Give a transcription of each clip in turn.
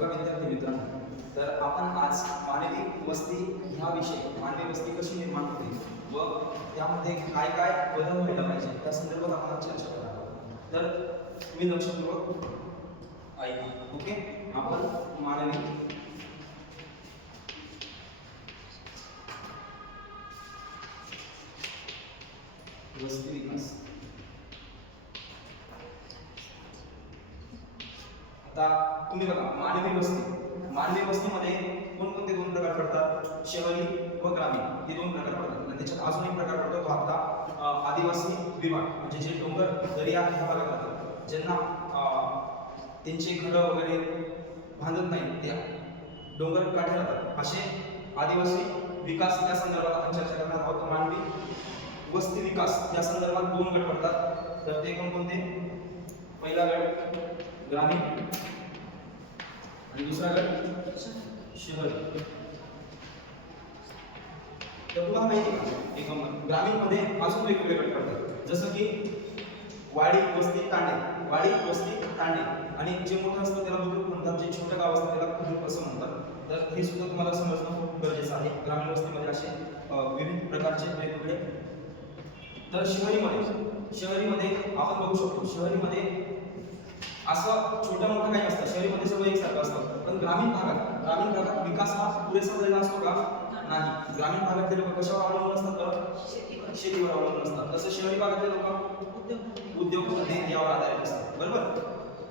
बघा विद्यार्थी मित्रांनो. तर आपण आज मानवी वस्ती ह्या विषयी मानवी वस्ती कशी निर्माण होते व त्यामध्ये काय काय बदल व्हायला पाहिजे त्या संदर्भात आपण चर्चा करणार आहोत. तर तुम्ही लक्षपूर्वक ऐका ओके? आपण मानवी वस्ती विकास. आता तुम्ही बघा मानवी वस्ती. मानवी वस्तीमध्ये कोणकोणते दोन प्रकार पडतात? शहरी व ग्रामीण. हे दोन प्रकार पडतात. आणि त्याच्यात अजून एक प्रकार पडतो तो आपला आदिवासी विभाग. म्हणजे जे डोंगर दर्या ह्या भागात राहतात. ज्यांना त्यांचे घरं वगैरे बांधत नाही त्या डोंगर काठी राहतात. असे आदिवासी विकास या संदर्भात आपण चर्चा करणार आहोत. मानवी वस्ती विकास या संदर्भात दोन गट पडतात. तर ते कोणकोणते? पहिला गट ग्रामीण आणि दुसरा गट शहरी तर तुला माहिती का? एक ग्रामीणमध्ये अजून वेगवेगळे गट पडतात. जसं की वाडी वस्ती तांडे. वाडी वस्ती तांडे. आणि जे मोठं असतं त्याला बुद्रुक म्हणतात जे छोटं गाव असतं त्याला बुद्रुक असं म्हणतात. तर हे सुद्धा तुम्हाला समजणं खूप गरजेचं आहे. ग्रामीण वस्तीमध्ये असे विविध प्रकारचे वेगवेगळे. तर शहरीमध्ये शहरीमध्ये आपण बघू शकतो. शहरीमध्ये असं छोटं मोठं काही नसतं. शहरीमध्ये सगळं एकसारखं असतं. पण ग्रामीण भागात ग्रामीण भागात विकास हा पुरेसा झालेला असतो का? नाही. ग्रामीण भागातले लोक कशावर अवलंबून असतात शेतीवर अवलंबून असतात तसं शहरी भागातले लोक उद्योग यावर आधारित असतात. बरोबर?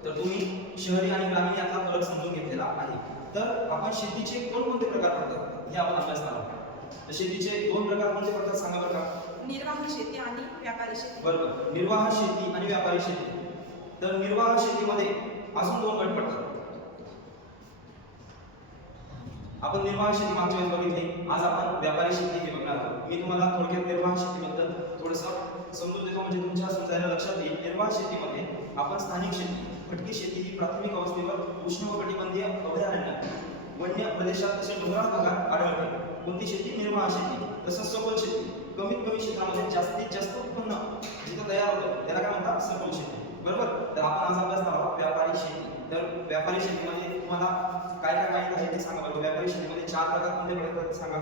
तर तुम्ही शहरी आणि ग्रामीण यातला फरक समजून घेतलेला आहे. तर आपण शेतीचे कोणकोणते प्रकार पडतात हे आपण अभ्यासणार आहोत तर शेतीचे दोन प्रकार कोणते पडतात? सांगा बरं का. निर्वाह शेती आणि व्यापारी शेती. बरोबर. निर्वाह शेती आणि व्यापारी शेती. तर निर्वाह शेतीमध्ये अजून दोन गट पडतात. आपण निर्वाह शेती मागच्या वेळेस बघितली. आज आपण व्यापारी शेती हे बघणार आहोत. मी तुम्हाला थोडक्यात निर्वाह शेतीबद्दल थोडंसं समजून देतो. म्हणजे तुमच्या समजायला लक्षात येईल. निर्वाह शेतीमध्ये आपण स्थानिक शेती फटकी शेती ही प्राथमिक अवस्थेवर उष्ण व कटिबंधीय अभयारण्य वन्य प्रदेशात तसे डोंगराळ भागात आढळते. कोणती शेती? निर्वाह शेती. तसंच सखोल शेती. कमीत कमी क्षेत्रामध्ये जास्तीत जास्त उत्पन्न जिथं तयार होतं त्याला काय म्हणतात? सखोल शेती. बरोबर? तर आपण आज अभ्यास आहोत व्यापारी शेती. तर व्यापारी शेतीमध्ये तुम्हाला काय काय माहीत आहे ते सांगा बरं. व्यापारी शेतीमध्ये चार प्रकार कोणते पडतात सांगा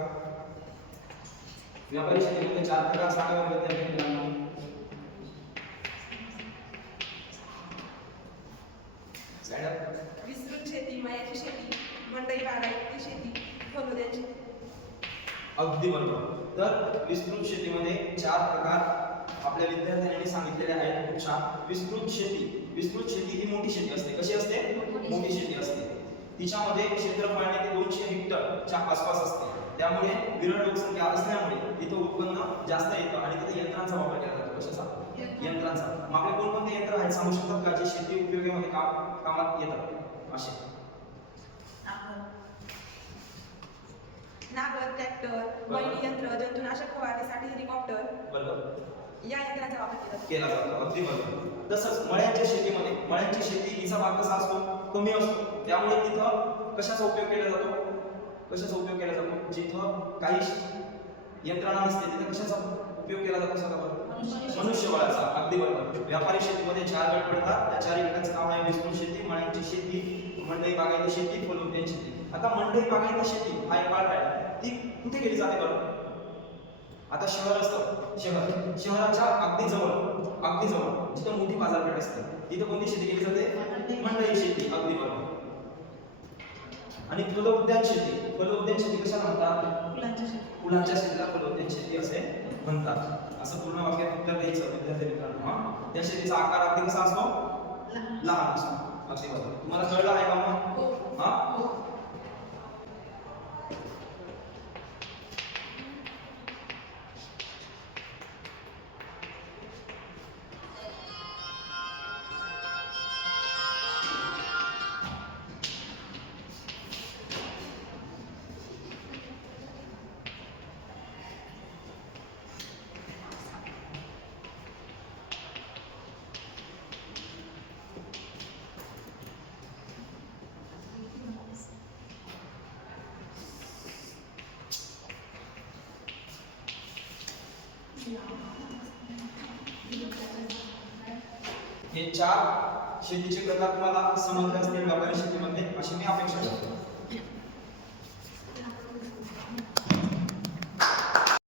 व्यापारी शेतीमध्ये चार प्रकार सांगा बरं विद्यार्थी मित्रांनो Stand up. विस्तृत शेती मयाची शेती मंडई बागायती शेती फलोद्याची अगदी बरोबर. तर विस्तृत शेतीमध्ये चार प्रकार आपल्या विद्यार्थ्यांनी सांगितलेले आहेत खूप छान. विस्तृत शेती. विस्तृत शेती ही मोठी शेती असते. कशी असते? मोठी शेती. असते. तिच्यामध्ये क्षेत्रफळाने ते दोनशे हेक्टरच्या आसपास असते. त्यामुळे विरळ लोकसंख्या असल्यामुळे तिथं उत्पन्न जास्त येतं आणि तिथे यंत्रांचा वापर केला जातो. कशाचा? यंत्रांचा. मग आपले कोणकोणते यंत्र आहेत? सांगू शकतात का? जे शेती उपयोगामध्ये काम कामात येतात. असे. नांगर. ट्रॅक्टर मळणी यंत्र जंतुनाशक फवारणीसाठी हेलिकॉप्टर बरोबर. या यंत्रांचा वापर केला जातो अगदी बरोबर. तसंच मळ्यांच्या शेतीमध्ये मळ्यांची शेती हिचा भाग कसा असतो? कमी असतो. त्यामुळे तिथं कशाचा उपयोग केला जातो? कशाचा उपयोग केला जातो? जिथं काही यंत्रणा नसते तिथं कशाचा उपयोग केला जातो सांगा मनुष्यबळाचा अगदी बरोबर. व्यापारी शेतीमध्ये चार गट पडतात. त्या चार गटांचं नाव आहे विस्तृत शेती मळ्यांची शेती मंडई बागायती शेती फलोद्यान शेती. आता मंडई बागायती शेती हा एक पार्ट आहे. ती कुठे केली जाते बरं? आता शहर असतं. शहर. शहराच्या अगदी जवळ. अगदी जवळ. जिथं मोठी बाजारपेठ असते. तिथं कोणती शेती केली जाते? मंडई शेती. अगदी बरोबर. आणि फलोद्यान शेती. फलोद्यान शेती कशाला म्हणतात? फुलांच्या शेतीला फलोद्यान शेती असे म्हणतात. असं पूर्ण वाक्यात उत्तर द्यायचं विद्यार्थी मित्रांनो त्या शेतीचा आकार अगदी कसा असतो? लहान. लहान असतो. अगदी बरोबर. तुम्हाला कळलं आहे का मग? हो. हा? हो. हे चार शेतीचे प्रकार तुम्हाला समजले असतील व्यापारी शेतीमध्ये अशी मी अपेक्षा करतो.